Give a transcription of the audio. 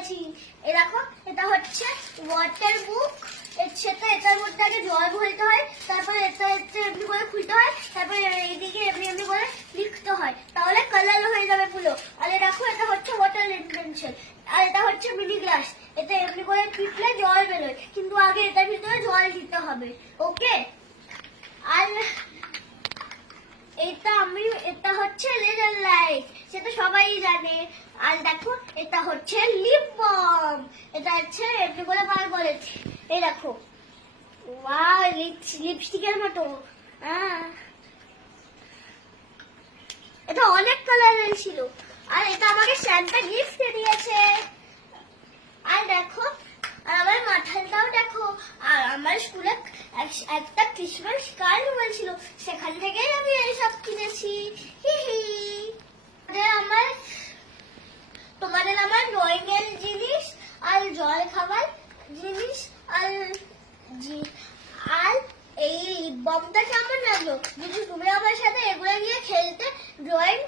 বলেছি। এই দেখো এটা হচ্ছে ওয়াটার বুক। এটার মধ্যে আগে জল ভরতে হয়, তারপরে এটা এমনি করে খুলতে হয়, তারপরে এইদিকে এমনি এমনি করে লিখতে হয়, তাহলে কালার হয়ে যাবে পুরো। আর দেখো এটা হচ্ছে ওয়াটার পেন্সিল, আর এটা হচ্ছে মিনি গ্লাস। এটা এমনি করে টিপলে জল বেরোয়, কিন্তু আগে এটার ভিতরে জল দিতে হবে। ওকে, আর এটা হচ্ছে লিটল লাইট, সেটা সবাই জানে। আর দেখো এটা হচ্ছে লিপ বাম, এটা হচ্ছে এমনি করে বার করেছি। এই দেখো, ওয়াও, লিপস্টিকের মতো। এটা অনেক কালারের ছিল, আর এটা আমাকে স্যান্টা গিফট দিয়েছে। আর দেখো, আর আমার মাথাটাও দেখো। আর আমার স্কুলে একটা ক্রিসমাস কার্ড বলছিল, সেখান থেকেই আমি এইসব কিনেছি। তোমাদের আমার ড্রয়িং এর জিনিস আর জল খাবার জিনিস আর আর এই লিপ বামটা কেমন লাগলো? যদি তুমি আমার সাথে এগুলো নিয়ে খেলতে, ড্রয়িং